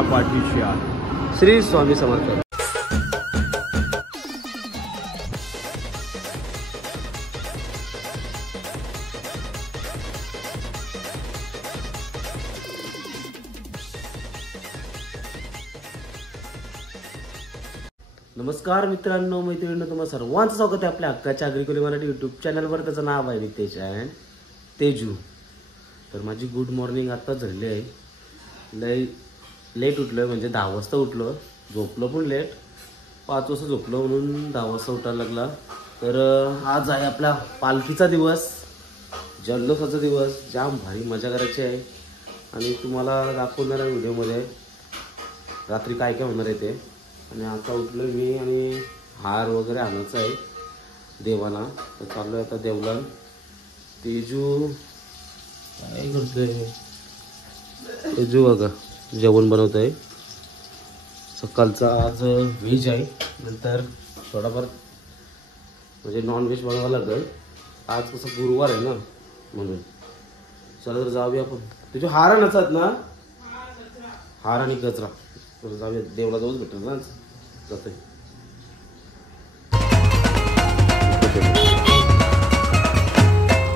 तुझ्या पाठीशी आहे. श्री स्वामी समर्थ. नमस्कार मित्रांनो, मैत्रिणींनो, तुम्हाला सर्वांचं स्वागत आहे आपल्या हक्काच्या अग्रिकोली मराठी यूट्यूब चॅनलवर. त्याचं नाव आहे नितेश अँड तेजू. तर माझी गुड मॉर्निंग आता झाली आहे. लय लेट उठलो आहे, म्हणजे 10 वाजता उठलो. झोपलो पण लेट, 5 वाजता झोपलो म्हणून 10 वाजता उठायला लागला. तर आज आहे आपला पालखीचा दिवस, जल्लोषाचा दिवस. जाम भारी मजा करायची आहे आणि तुम्हाला दाखवणार आहे व्हिडिओमध्ये रात्री काय काय होणार आहे ते. आणि आता उठलो मी आणि हार वगैरे आणायचं आहे देवाला. तर चाललो आहे आता देवला. तेजू काय करतोय? तेजू बघा जेवण बनवत आहे. सकाळचा आज व्हेज आहे, नंतर थोडाफार म्हणजे नॉन व्हेज बनवावं लागेल. आज कसं गुरुवार आहे ना म्हणून. चला तर जाऊया आपण. तुझे हार नसतात ना, हार आणि गजरा. तर जाऊया देवला, जाऊच भेटेल ना जाते.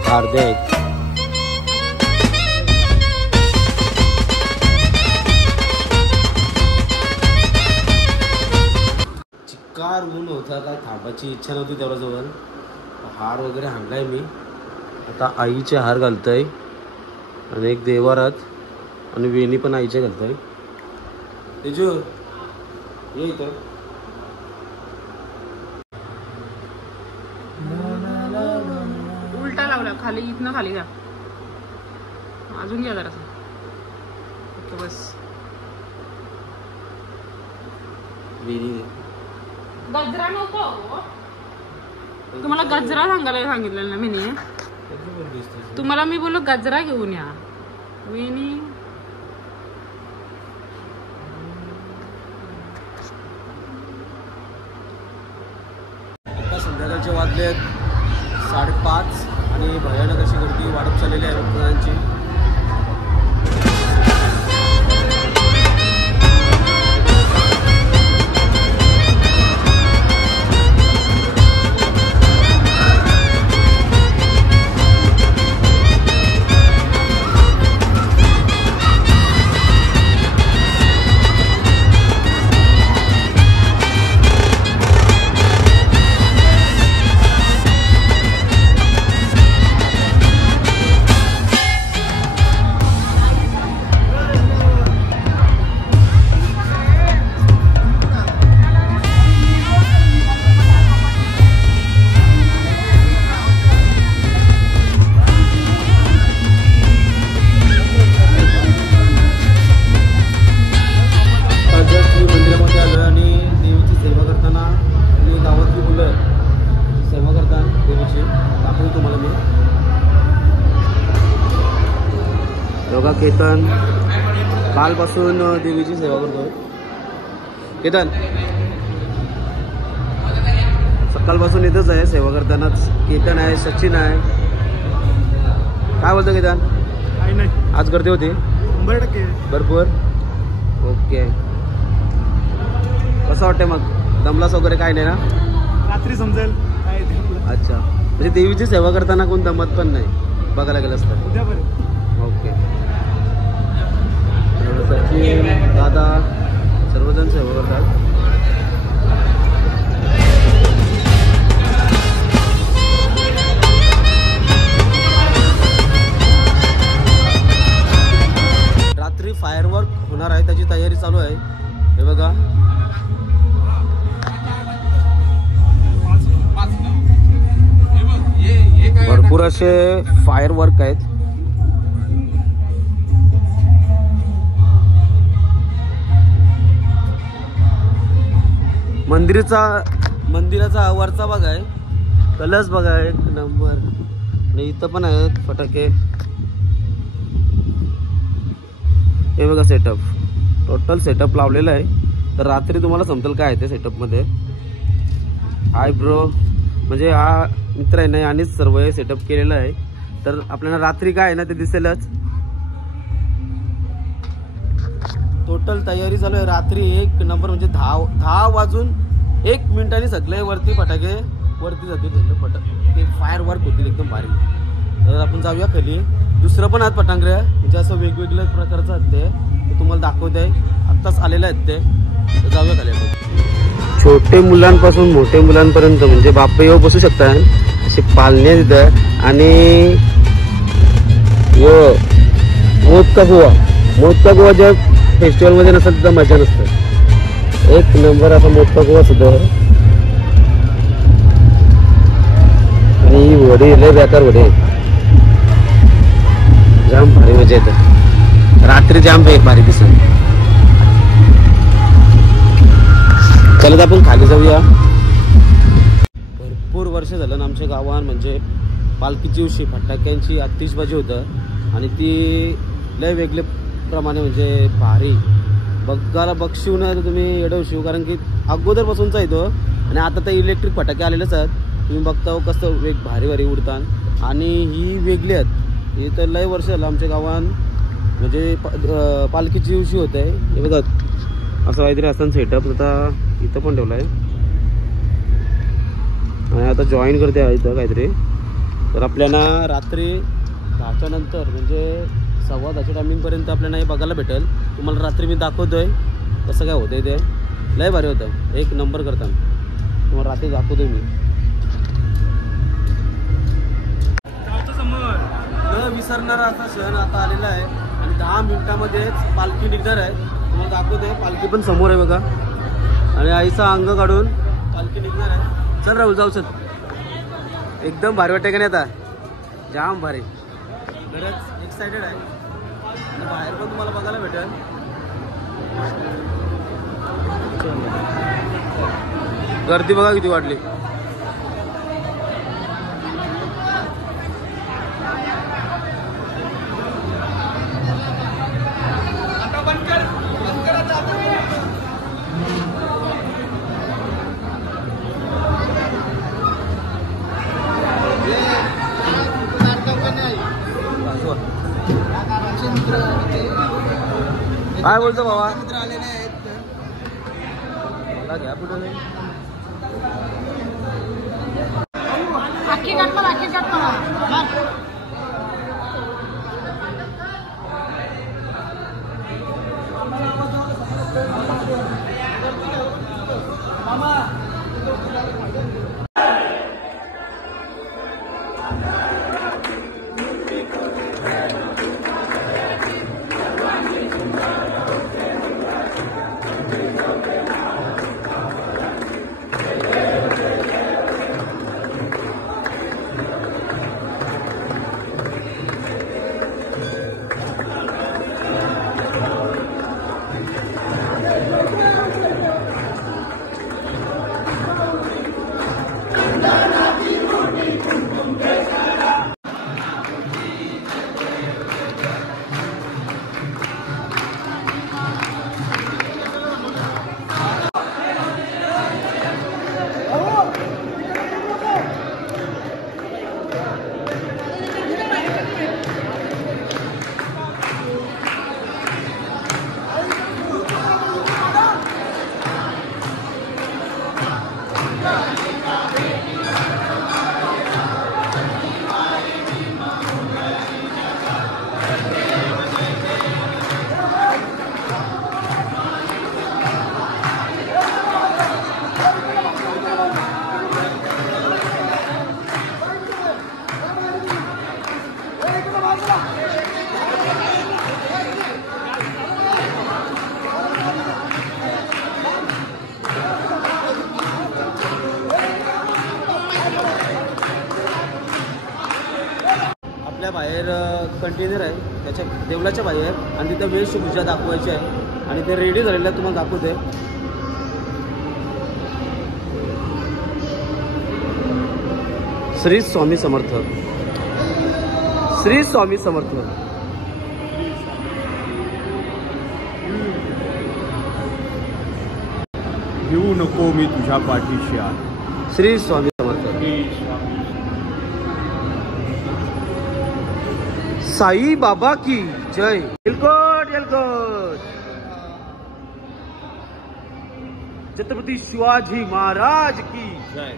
हार द्या एक. चिक्कार ऊन होता, काय थांबायची इच्छा नव्हती तेवढ्याजवळ. हार वगैरे आणलाय मी. आता आईचे हार घालतोय आणि एक देवारात आणि वेणी पण आईचे घालतोय. तेजू ये इथं. उलटा लावला खाली, इथनं खाली घ्या. अजून घ्या जरा. ओके बस. गजरा नको तुम्हाला, गजरा सांगायला सांगितलं ना मी. तुम्हाला मी बोललो गजरा घेऊन या. वेणी आता संध्याकाळचे वाजले 5:30 आणि भयानक अशी गर्दी वाढत चाललेली आहे भक्तांची. केतन कालपासून देवीची सेवा करतोय. केतन सकाळपासून इथंच आहे सेवा करतानाच. केतन आहे, सचिन आहे. काय बोलतो केतन? आज गर्दी होती 100% भरपूर. ओके, कसं वाटतंय मग? दमलास वगैरे काय नाही ना? रात्री समजेल काय. अच्छा, म्हणजे देवीची सेवा करताना कोण दमत पण नाही बघायला गेलं असतं. उद्यापर्यंत. ओके. सचिन दादा सर्वजण सेवा करतात. रात्री फायरवर्क होणार आहे, त्याची तयारी चालू आहे. हे बघा, भरपूर असे फायरवर्क आहेत. मंदिराचा वरचा भाग आहे, कलश बघा एक नंबर. आणि इथं पण आहेत फटाके. हे बघा सेटअप, टोटल सेटअप लावलेलं आहे. तर रात्री तुम्हाला समजेल काय आहे ते सेटअपमध्ये. हाय ब्रो, म्हणजे हा मित्र आहे ना, यानेच सर्व सेटअप केलेलं आहे. तर आपल्याला रात्री काय आहे ना ते दिसेलच. टोटल तयारी चालू आहे. रात्री 1 नंबर म्हणजे 10 वाजून 1 मिनिटांनी सगळे वरती फटाके वरती जातील. सगळे फटाके ते फायर वर्क होतील एकदम भारी. तर आपण जाऊया खाली. दुसरं पण आहेत पटांगरे म्हणजे असं वेगवेगळ्या प्रकारचं आहेत ते तुम्हाला दाखवत आहे. आत्ताच आलेलं आहेत ते. तर जाऊया खाली आपण. छोटे मुलांपासून मोठे मुलांपर्यंत म्हणजे बाप येऊ बसू शकतात. असे पालणे तिथं आणि मोदका गोवा ज्या फेस्टिवल मध्ये नसतात तिथं मजा नसतं. 1 नंबर असा मोदका गोवा सुद्धा. आणि वडे लय बेकार वडे जाम भारी मजा येते. रात्री जाम भारी दिसत. चला आपण खाली जाऊया. भरपूर वर्ष झालं ना आमच्या गावात म्हणजे पालखीची दिवशी फटाक्यांची आतिषबाजी होतं आणि ती लय वेगळे प्रमाणे म्हणजे भारी बघायला बघशिव ना तुम्ही येडवशिव. कारण की अगोदरपासूनचा येतो आणि आता तर इलेक्ट्रिक फटाके आलेलेच आहेत. तुम्ही बघता कसं भारी भारी उडतात आणि ही वेगळी आहेत. हे तर लय वर्ष झालं आमच्या गावात म्हणजे पालखीची दिवशी होत आहे. हे बघा असं काहीतरी असताना सेटअप आता इथं पण ठेवलं आहे आणि आता जॉईन करते आहे इथं काहीतरी. तर आपल्याला रात्री 10च्या नंतर म्हणजे 10:15 टायमिंगपर्यंत आपल्याला हे बघायला भेटेल. तुम्हाला रात्री मी दाखवतोय कसं काय होतंय ते. लय भारी होतं. 1 नंबर करताना तुम्हाला रात्री दाखवतोय मी. न विसरणारा असा क्षण आता आलेला आहे आणि 10 मिनिटामध्येच पालखी निघणार आहे. तुम्हाला दाखवतोय पालखी पण समोर आहे बघा आणि आईचा अंग काढून पालखी निघणार आहे. चल राहुल जाऊ. चल एकदम भारी वाटते का नाही आता. जाम भारी. बरंच एक्सायटेड आहे आणि बाहेर पण तुम्हाला बघायला भेटेल. गर्दी बघा किती वाढली. काय बोलतो बाबा. मला घ्या कुठं नाही. बाहेर कंटेनर आहे त्याच्या देवळाच्या बाहेर आणि तिथे वेशभूषा दाखवायची आहे आणि ते रेडी झालेलं आहे. तुम्हाला दाखवते. श्री स्वामी समर्थ. श्री स्वामी समर्थ. भिवू नको मी तुझ्या पाठीशी आहे. श्री स्वामी समर्थ. साई बाबा की जय. येलकोट येलकोट. छत्रपति शिवाजी महाराज की जय।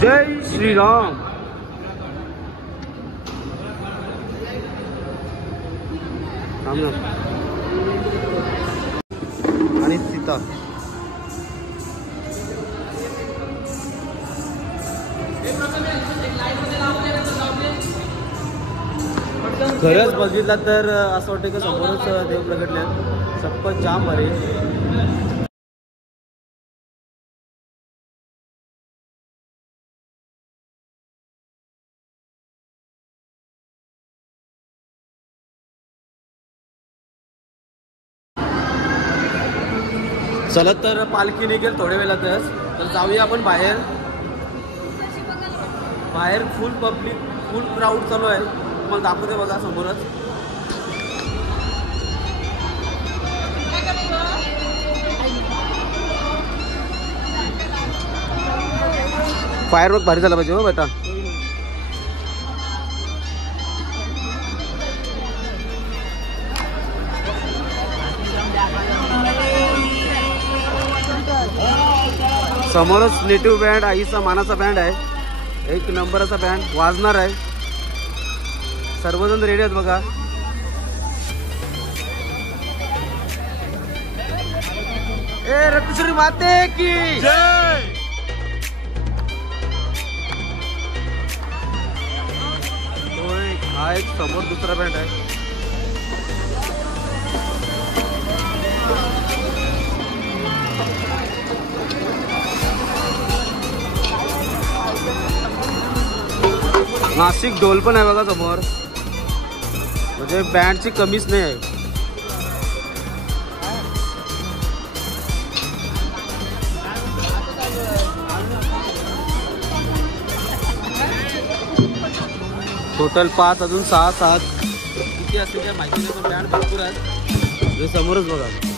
जय श्री राम। आणि सीता खरंच बघितला तर असं वाटतं की समोरच देव प्रगटले, सप्पत जाम भारी। चला तर पालखी निघेल थोड्या वेळातच, तर जाऊया आपण बाहेर। बाहेर फुल पब्लिक, फुल क्राऊड चालू आहे, तुम्हाला दाखवते बघा समोरच। फायरवर्क भारी झाला पाहिजे हो बेटा। समोरच नेटिव्ह बँड, आईचा मानाचा बँड आहे, एक नंबरचा बँड वाजणार आहे। सर्वजण रेडी आहेत बघा। ए रत्नश्री माते की जय। हा एक समोर दुसरा बँड आहे। नाशिक ढोल पण आहे बघा समोर, म्हणजे बँडची कमीच नाही आहे। टोटल 5 अजून 6 7 किती असतील काय माहिती नाही, पण बँड भरपूर आहे। समोरच बघा।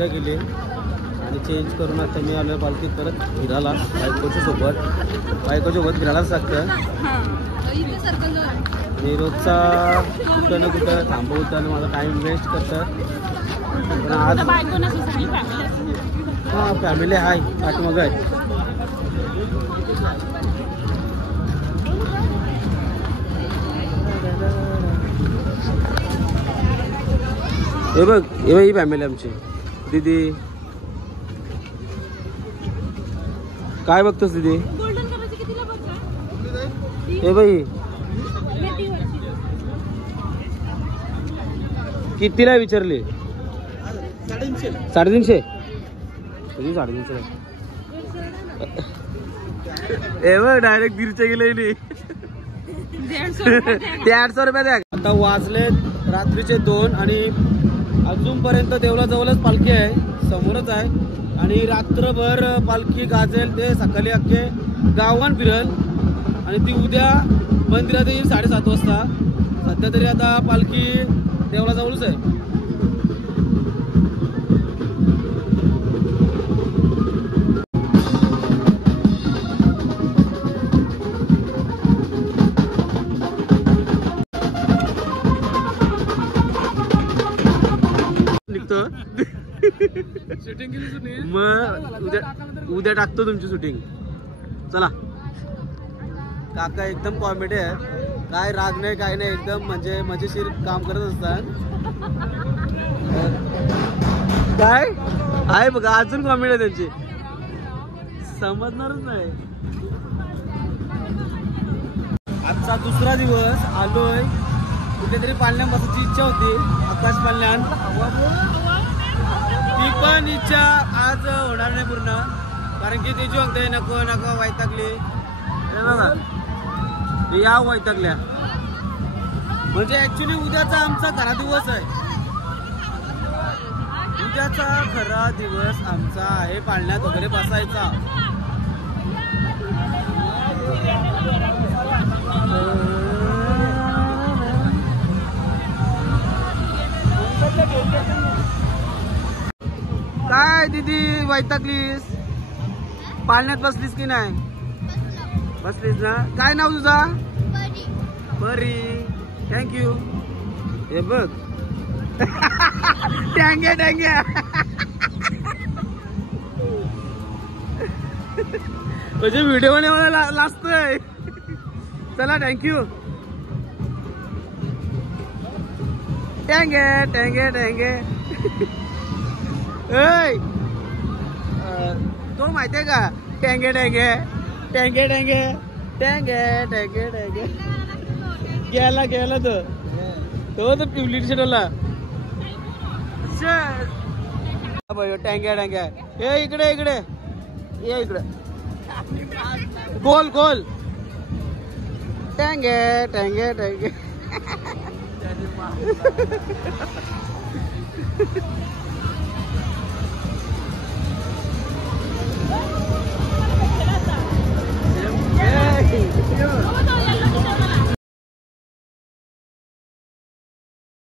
मजा केली आणि चेंज करून आता मी आलो पालखी परत फिरायला बायकोसोबत फिरायलाच लागतं. मी रोजचा कुठं ना कुठं थांबवतं आणि माझा टाइम वेस्ट करतं. पण आज हां फॅमिली आहे पाठीमाग आहे. हे बघ ही फॅमिली आमची. दीदी काय बघतोस दीदी? हे बाई कितीला विचारले? 350. 350 हे बघ डायरेक्ट 150 गेले नाही. 800 रुपये द्या. आता वाजले रात्रीचे 2 आणि अजूनपर्यंत देवळाजवळच पालखी आहे, समोरच आहे. आणि रात्रभर पालखी गाजेल ते सकाळी अख्खे गावान फिरल आणि ती उद्या मंदिरात येईल 7:30 वाजता. सध्या तरी आता पालखी देवळाजवळच आहे. निघतो शूटिंग केली मग उद्या टाकतो तुमची शूटिंग. चला. काका एकदम कॉमेडी आहे, काय राग नाही काय नाही, एकदम म्हणजे मजेशीर काम करत असतात. काय आहे बघा अजून कॉमेडी आहे त्यांची, समजणारच नाही. आजचा दुसरा दिवस आलोय. कुठेतरी पाळण्यात बसायची इच्छा होती, आकाश पाळण्यात. ती पण इच्छा आज होणार नाही पूर्ण, कारण की ते जो म्हणते नको नको वैतागली. बघा या वैतागल्या. म्हणजे ऍक्च्युली उद्याचा आमचा खरा दिवस आहे. उद्याचा खरा दिवस आमचा आहे पाळण्यात वगैरे बसायचा. काय दीदी वैतागलीस? पाळण्यात बसलीस की नाही? बसलीस ना. काय नाव तुझा? बरी. थँक्यू. हे बघ टँग्या टँग्या म्हणजे व्हिडिओ मध्ये मला लाजतोय. चला थँक्यू. टँगे टँगे टँगे. तो माहितीये का? टँगे टँगे टँगे टँगे टँगे टँगे टँगे. गेला गेला तो पिवली शर्टला. टँग्या टँग्या. हे इकडे इकडे ये इकडे. गोल गोल. टँगे टँगे टँगे.